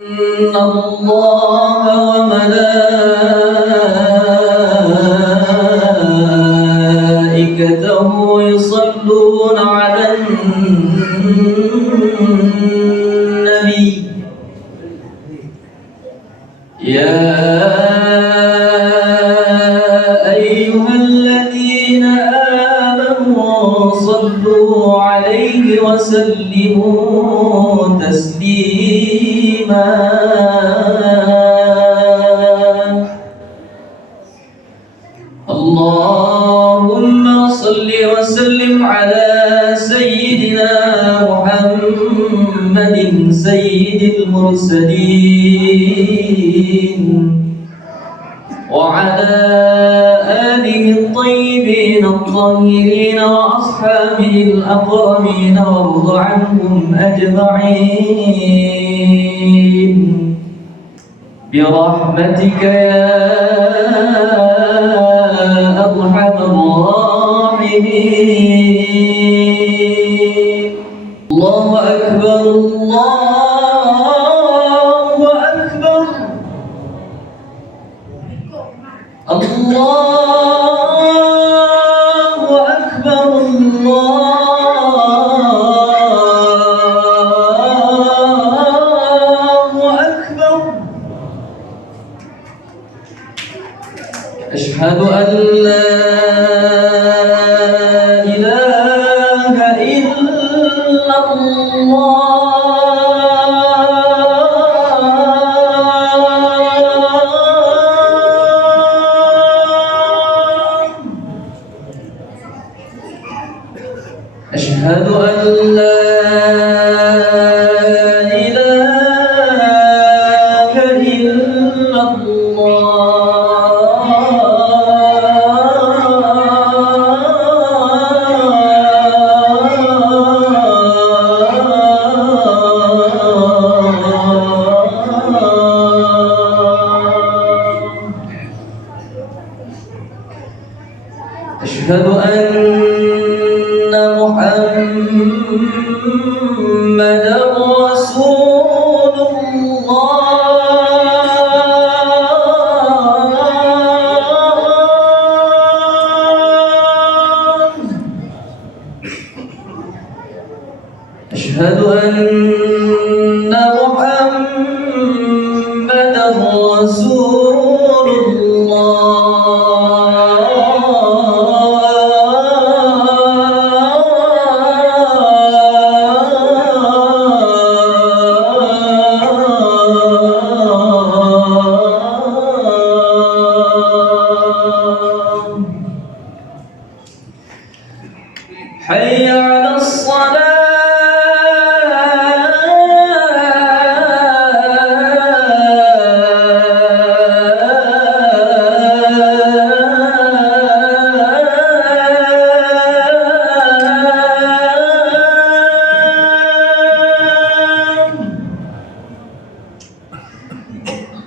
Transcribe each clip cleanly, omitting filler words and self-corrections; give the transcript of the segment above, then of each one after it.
إن الله وملائكته يصلون على النبي يا أيها الذين آمنوا صلوا عليه وسلموا تسليما اللهم صل وسلم على سيدنا محمد سيد المرسلين وعلى آله الطيبين الطاهرين وأصحابه الأكرمين وارض عنهم أجمعين برحمتك يا أرحم الراحمين. الله أكبر الله أكبر الله أكبر الله أكبر. أشهد أن لا إله إلا الله أشهد أن لا إله إلا الله. أشهد أن محمدًا رسول الله. أشهد أن محمدًا رسول حي على الصلاة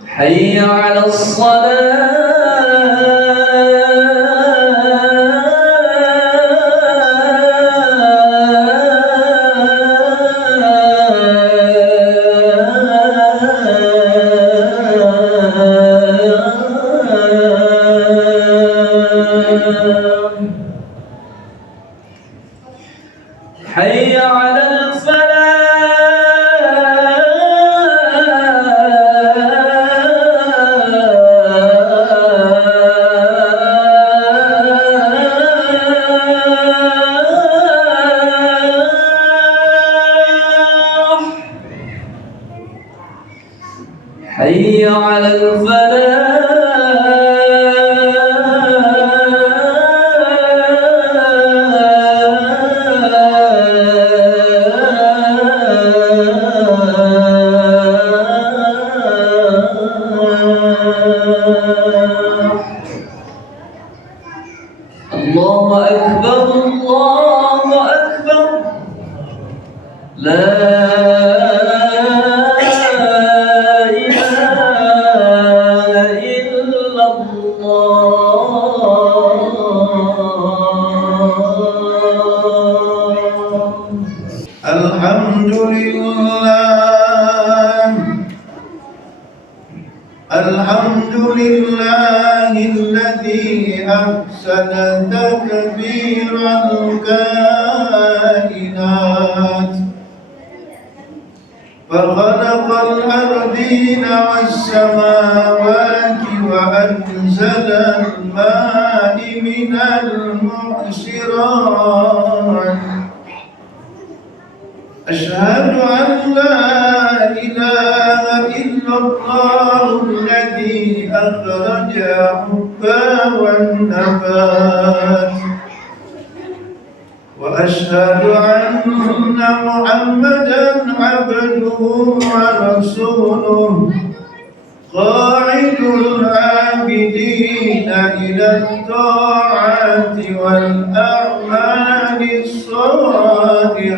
حي على الصلاة حي على حي على الله أكبر الله أكبر لا الحمد لله أحسن تدبير الكائنات فخلق الأرضين والسماوات وأنزل الماء من المعصرات أشهد أن لا إله إلا الله الذي أخرج حبا والنبات وأشهد أن محمدا عبده ورسوله قاعد العابدين إلى الطاعات والأعمال الصالحات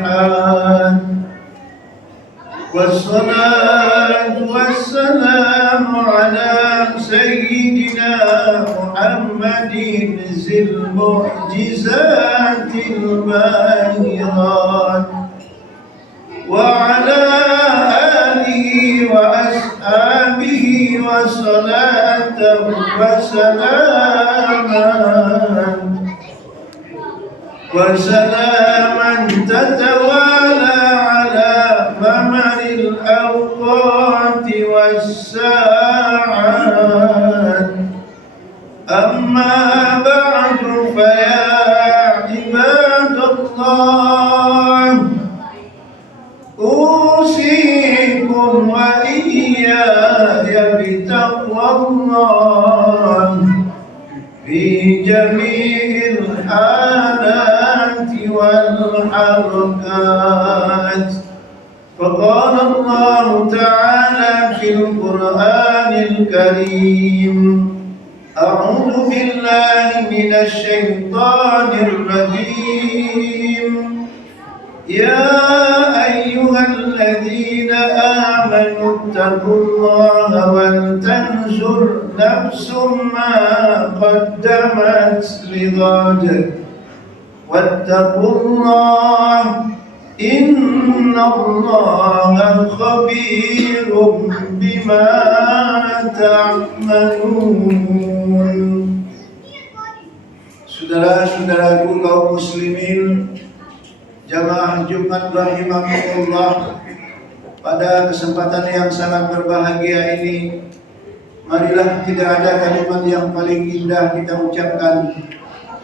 والصلاة والسلام على سيدنا محمد ذي المعجزات الباهرات وعلى آله وأصحابه وصلاة وسلاما تتوالى على ممر الأوقات والساعات أما بعد فيا عباد الله أوصيكم وإياي بتقوى الله في جميع الحالات والحركات فقال الله تعالى في القرآن الكريم أعوذ بالله من الشيطان الرجيم يا أيها الذين آمنوا اتقوا الله ولتنظر نفس ما قدمت لغد واتقوا الله إن الله خبير بما تعملون. Saudara-saudaraku kaum muslimin, jamaah Jumat rahimakumullah, pada kesempatan yang sangat berbahagia ini, marilah tidak ada kalimat yang paling indah kita ucapkan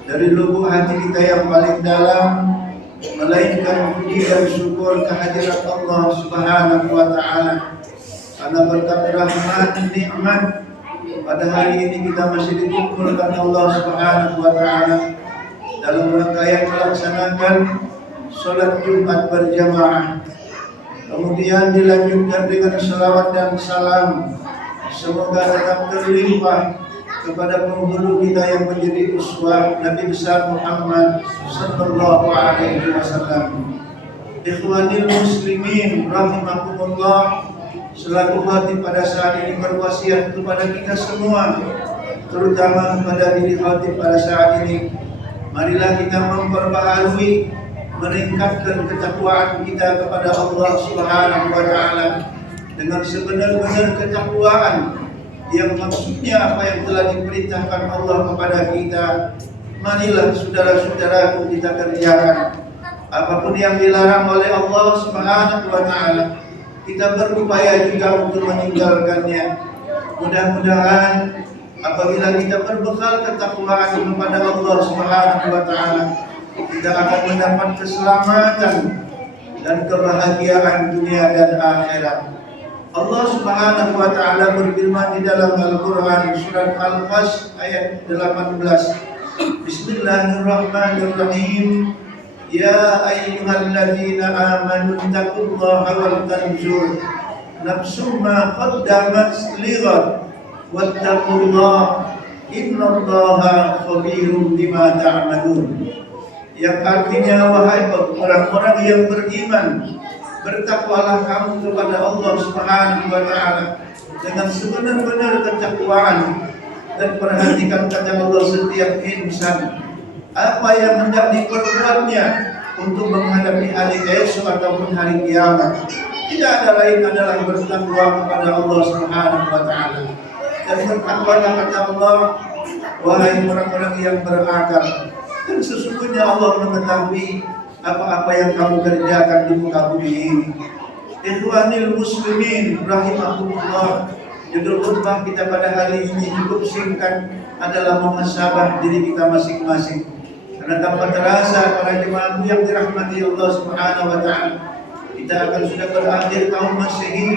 dari lubuk hati kita yang paling dalam, melainkan puji dan syukur kehadirat Allah Subhanahu wa Ta'ala. Karena berkat rahmat nikmat pada hari ini kita masih dikumpulkan Allah Subhanahu wa Ta'ala dalam rangkaian melaksanakan sholat Jumat berjamaah. Kemudian dilanjutkan dengan salawat dan salam, semoga tetap terlimpah kepada penghulu kita yang menjadi uswah, Nabi besar Muhammad sallallahu alaihi wasallam. Ikhwanil muslimin rahimakumullah, selaku hati pada saat ini berwasiat kepada kita semua, terutama kepada diri hati pada saat ini. Marilah kita memperbaharui, meningkatkan ketakwaan kita kepada Allah Subhanahu wa Ta'ala dengan sebenar-benar ketakwaan yang maksudnya apa yang telah diperintahkan Allah kepada kita. Marilah saudara-saudaraku kita kerjakan. Apapun yang dilarang oleh Allah Subhanahu wa Ta'ala, kita berupaya juga untuk meninggalkannya. Mudah-mudahan apabila kita berbekal ketakwaan kepada Allah Subhanahu wa Ta'ala, kita akan mendapat keselamatan dan kebahagiaan dunia dan akhirat. Allah Subhanahu wa Ta'ala berfirman di dalam Al-Quran surat Al-Qasas ayat 18. Bismillahirrahmanirrahim. Ya ayyuhalladzina amanu taqullaha wal tanzur nafsum ma qaddamat lighad wattaqullaha innallaha khabirum bima ta'malun. Yang artinya, wahai orang-orang yang beriman, bertakwalah kamu kepada Allah Subhanahu wa Ta'ala dengan sebenar-benar ketakwaan, dan perhatikan kata Allah setiap insan apa yang hendak diperbuatnya untuk menghadapi hari esok ataupun hari kiamat. Tidak ada lain adalah bertakwa kepada Allah Subhanahu wa Ta'ala. Dan bertakwalah kata Allah wahai orang-orang yang berakal, dan sesungguhnya Allah mengetahui apa-apa yang kamu kerjakan di muka bumi ini. Ikhwanil muslimin rahimakumullah, judul khutbah kita pada hari ini cukup singkat, adalah muhasabah diri kita masing-masing. Karena tanpa terasa para jemaah yang dirahmati Allah Subhanahu wa taala, kita akan sudah berakhir tahun Masehi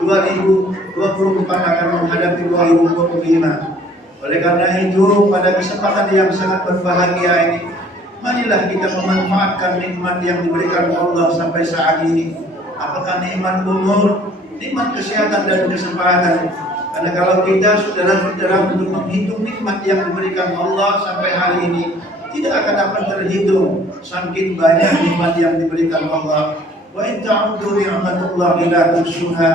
2024 akan menghadapi 2025. Oleh karena itu, pada kesempatan yang sangat berbahagia ini, marilah kita memanfaatkan nikmat yang diberikan Allah sampai saat ini. Apakah nikmat umur, nikmat kesehatan dan kesempatan? Karena kalau kita saudara-saudara untuk menghitung nikmat yang diberikan Allah sampai hari ini, tidak akan dapat terhitung saking banyak nikmat yang diberikan Allah. Wa in ta'uddu ni'matallahi la tuhsuha.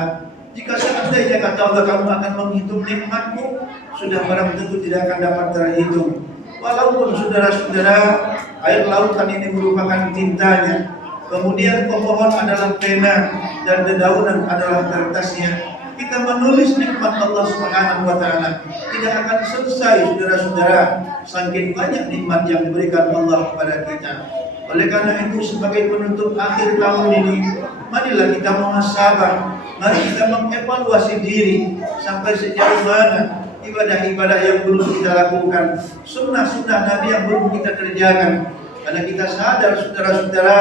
Jika seandainya kata Allah kamu akan menghitung nikmatmu, sudah barang tentu tidak akan dapat terhitung. Walaupun saudara-saudara, air lautan ini merupakan tintanya, kemudian pohon adalah pena dan dedaunan adalah kertasnya, kita menulis nikmat Allah Subhanahu wa taala tidak akan selesai saudara-saudara, saking banyak nikmat yang diberikan Allah kepada kita. Oleh karena itu, sebagai penutup akhir tahun ini, marilah kita muhasabah, mari kita mengevaluasi diri sampai sejauh mana ibadah-ibadah yang belum kita lakukan, sunnah-sunnah Nabi yang belum kita kerjakan. Karena kita sadar saudara-saudara,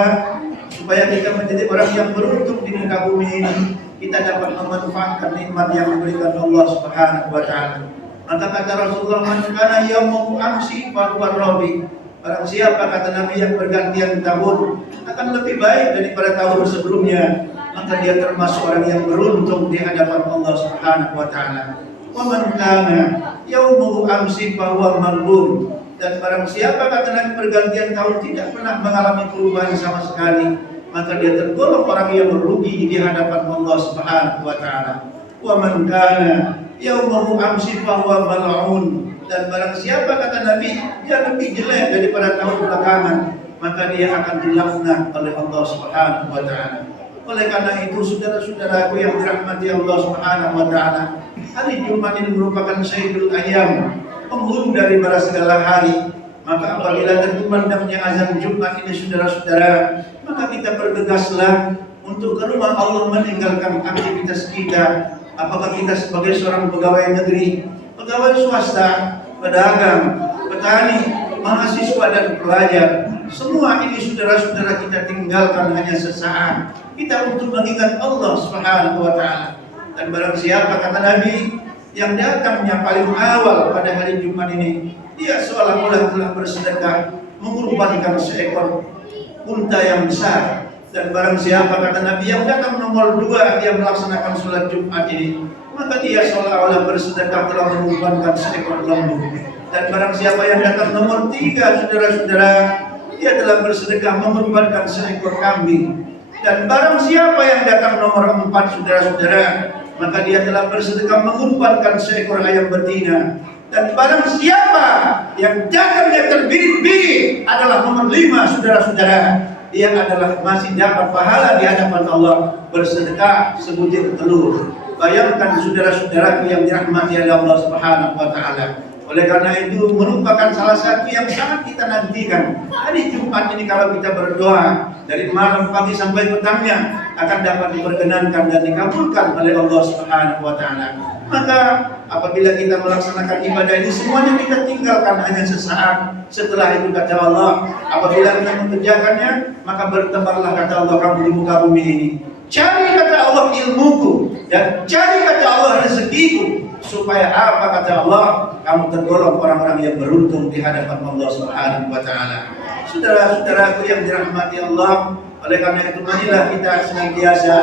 supaya kita menjadi orang yang beruntung di muka bumi ini, kita dapat memanfaatkan nikmat yang diberikan Allah Subhanahu wa taala. Maka kata Rasulullah, "Man kana yaumu amsi fa huwa rabi." Barang siapa, kata Nabi, yang bergantian tahun akan lebih baik daripada tahun sebelumnya, maka dia termasuk orang yang beruntung di hadapan Allah Subhanahu wa taala. Wa man kana yaumu amsi fa huwa maghbun. Dan barang siapa, kata Nabi, pergantian tahun tidak pernah mengalami perubahan sama sekali, maka dia tergolong orang yang merugi di hadapan Allah Subhanahu wa taala. Wa man kana yaumu amsi fa huwa mal'un. Dan barang siapa, kata Nabi, dia lebih jelek daripada tahun belakangan, maka dia akan dilaknat oleh Allah Subhanahu wa taala. Oleh karena itu, saudara-saudaraku yang dirahmati Allah Subhanahu wa taala, hari Jumat ini merupakan sayyidul ayyam, penghulu daripada segala hari. Maka apabila terkumandangnya azan Jumat ini saudara-saudara, maka kita bergegaslah untuk ke rumah Allah meninggalkan aktivitas kita. Apakah kita sebagai seorang pegawai negeri, pegawai swasta, pedagang, petani, mahasiswa dan pelajar, semua ini saudara-saudara kita tinggalkan hanya sesaat. Kita untuk mengingat Allah Subhanahu wa taala. Dan barang siapa, kata Nabi, yang datangnya paling awal pada hari Jumat ini, dia seolah-olah telah bersedekah mengorbankan seekor unta yang besar. Dan barang siapa, kata Nabi, yang datang nomor 2, dia melaksanakan sholat Jumat ini, maka dia seolah-olah bersedekah telah mengorbankan seekor lembu. Dan barang siapa yang datang nomor 3, saudara-saudara, dia telah bersedekah mengorbankan seekor kambing. Dan barang siapa yang datang nomor 4, saudara-saudara, maka dia telah bersedekah mengorbankan seekor ayam betina. Dan barang siapa yang jaganya terbirit-birit adalah nomor 5, saudara-saudara, dia adalah masih dapat pahala di hadapan Allah bersedekah sebutir telur. Bayangkan saudara-saudaraku yang dirahmati oleh Allah Subhanahu wa taala. Oleh karena itu, merupakan salah satu yang sangat kita nantikan. Hari Jumat ini kalau kita berdoa dari malam, pagi sampai petangnya akan dapat diperkenankan dan dikabulkan oleh Allah Subhanahu wa taala. Maka apabila kita melaksanakan ibadah ini, semuanya kita tinggalkan hanya sesaat. Setelah itu, kata Allah, apabila kita mengerjakannya, maka bertebarlah, kata Allah, kamu di muka bumi ini. Cari, kata Allah, ilmuku, dan cari, kata Allah, rezekiku, supaya apa, kata Allah, kamu tergolong orang-orang yang beruntung di hadapan Allah Subhanahu wa taala. Saudara-saudaraku yang dirahmati Allah, oleh karena itu marilah kita senantiasa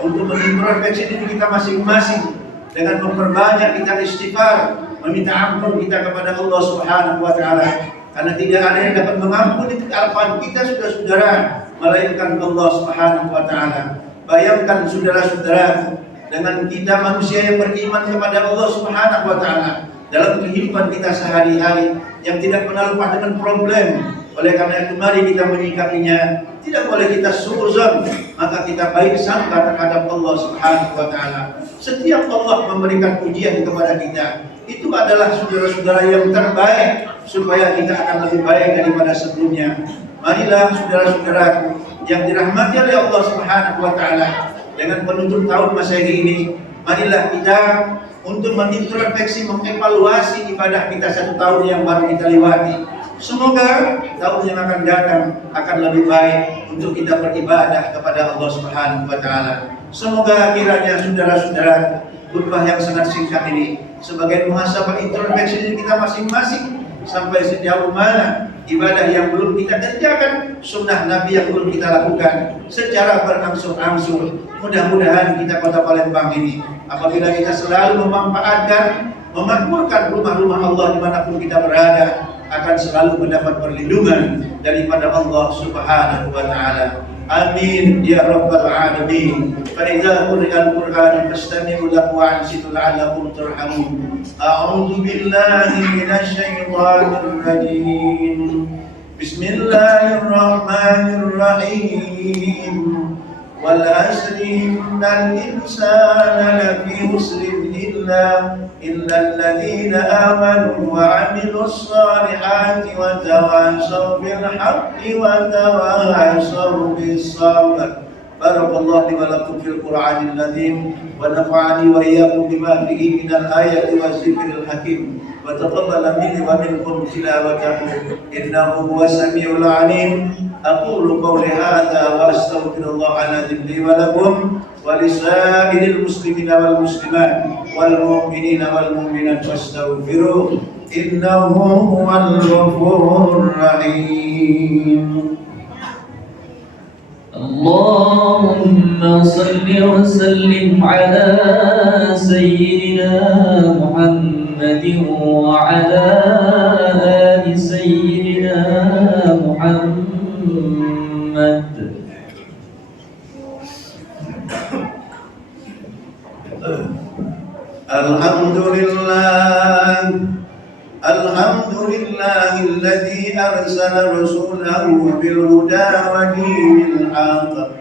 untuk mengintrospeksi diri kita masing-masing dengan memperbanyak kita istighfar, meminta ampun kita kepada Allah Subhanahu wa taala. Karena tidak ada yang dapat mengampuni kesalahan kita, saudara-saudara, melainkan Allah Subhanahu wa taala. Bayangkan saudara-saudara, dengan kita manusia yang beriman kepada Allah Subhanahu wa taala dalam kehidupan kita sehari-hari yang tidak pernah lupa dengan problem. Oleh karena itu, mari kita menyikapinya. Tidak boleh kita suudzon, maka kita baik sangka terhadap Allah Subhanahu wa taala. Setiap Allah memberikan ujian kepada kita, itu adalah saudara-saudara yang terbaik supaya kita akan lebih baik daripada sebelumnya. Marilah saudara-saudaraku yang dirahmati oleh Allah Subhanahu wa taala, dengan penutup tahun Masehi ini, marilah kita untuk mengintrospeksi, mengevaluasi ibadah kita 1 tahun yang baru kita lewati. Semoga tahun yang akan datang akan lebih baik untuk kita beribadah kepada Allah Subhanahu wa taala. Semoga kiranya saudara-saudara, khutbah yang sangat singkat ini sebagai muhasabah introspeksi diri kita masing-masing, sampai sejauh mana ibadah yang belum kita kerjakan, sunnah Nabi yang belum kita lakukan secara berangsur-angsur. Mudah-mudahan kita Kota Palembang ini, apabila kita selalu memanfaatkan, memakmurkan rumah-rumah Allah dimanapun kita berada, akan selalu mendapat perlindungan daripada Allah Subhanahu wa taala. Amin ya rabbal alamin. Fa idza quri'al Qur'an fastami'u lahu wa ansitu la'allakum turhamun. A'udzu billahi minasy syaithanir rajim. Bismillahirrahmanirrahim. Wal asri innal insana lafi khusrin illa alladziina aamanu wa 'amilus shaalihati wa tawassaw bil haqqi wa tawassaw bis sabr. Barakallahu li wa lakum fil Qur'anil azim wa nafa'ani wa iyyakum bima fihi minal ayati waz zikril hakim wa taqabbala minni wa minkum tilawatahu innahu huwas samiul 'alim. Aqulu qawli hadza wa astaghfirullahal azim li wa lakum wa lisairil muslimina wal muslimat wal mu'minina wal mu'minat fastaghfiruh innahu huwal ghafurur rahim. Allahumma salli wa sallim ala sayyidina Muhammadin wa ala ali sayyidina Muhammad. Alhamdulillahilladzi arsala rasulahu bil huda wa dinil haqq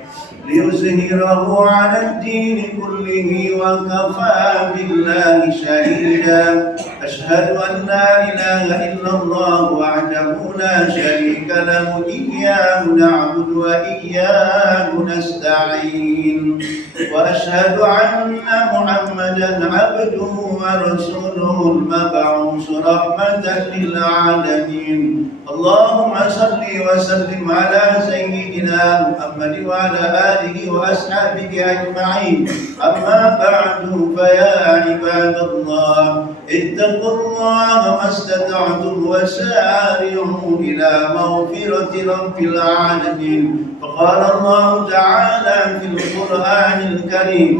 liyuzhirahu 'ala ad-din kullihi wa kafaa billahi shahida. Ashhadu an la ilaha illallah wahdahu la sharika lahu iyyahu na'budu wa iyyahu nasta'in. وأشهد أن محمدا عبده ورسوله المبعوث رحمة للعالمين. اللهم صل وسلم على سيدنا محمد وعلى آله وأصحابه أجمعين. أما بعد فيا عباد الله اتقوا الله ما استطعتم وسارعوا إلى مغفرة رب العالمين. فقال الله تعالى في القرآن الكريم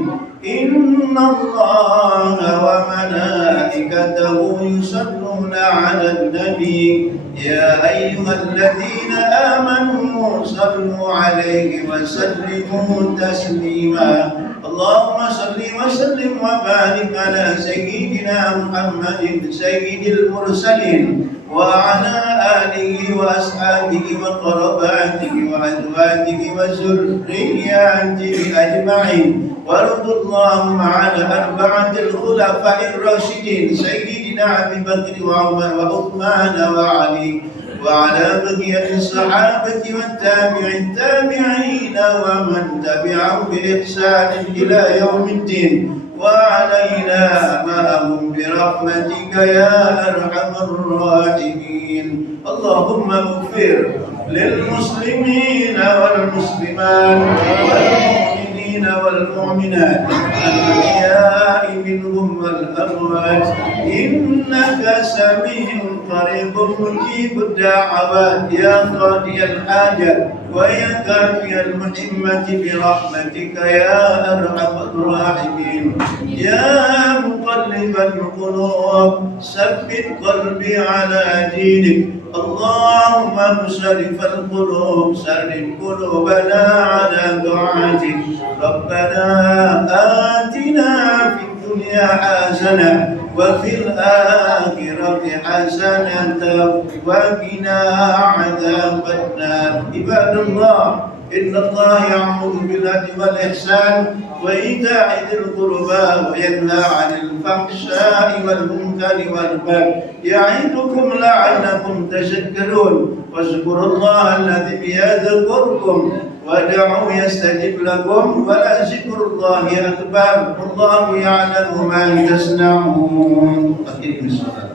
إن الله وملائكته يصلون على النبي يا أيها الذين آمنوا صلوا عليه وسلموا تسليما. اللهم صل وسلم وبارك على سيدنا محمد سيد المرسلين وعلى آله وأصحابه وقرباته وأزواجه وذرياته أجمعين. وارض اللهم على 4 الخلفاء الراشدين سيدنا أبي بكر وعمر وعثمان وعلي وعلى بقية الصحابة والتابعين ومن تبعهم بإحسان إلى يوم الدين وعلينا معهم برحمتك يا أرحم الراحمين. اللهم اغفر للمسلمين والمسلمات والمؤمنين والمؤمنات الأحياء منهم والأموات إنك سميع قريب مجيب الدعوات يا قاضي الحاجات ويا كافي المهمة برحمتك يا أرحم الراحمين. يا مقلب القلوب ثبت قلبي على دينك. اللهم مصرف القلوب صرف قلوبنا على طاعتك. ربنا آتنا في الدنيا حسنة وفي الآخرة حسنة وقنا عذاب النار. عباد الله إن الله يأمر بالعدل والإحسان وإيتاء ذي القربى وينهى عن الفحشاء والمنكر والبغي يعظكم لعلكم تذكرون واذكروا الله الذي يذكركم وادعوه يستجب لكم ولذكر الله أكبر والله يعلم ما تصنعون. أقيموا الصلاة.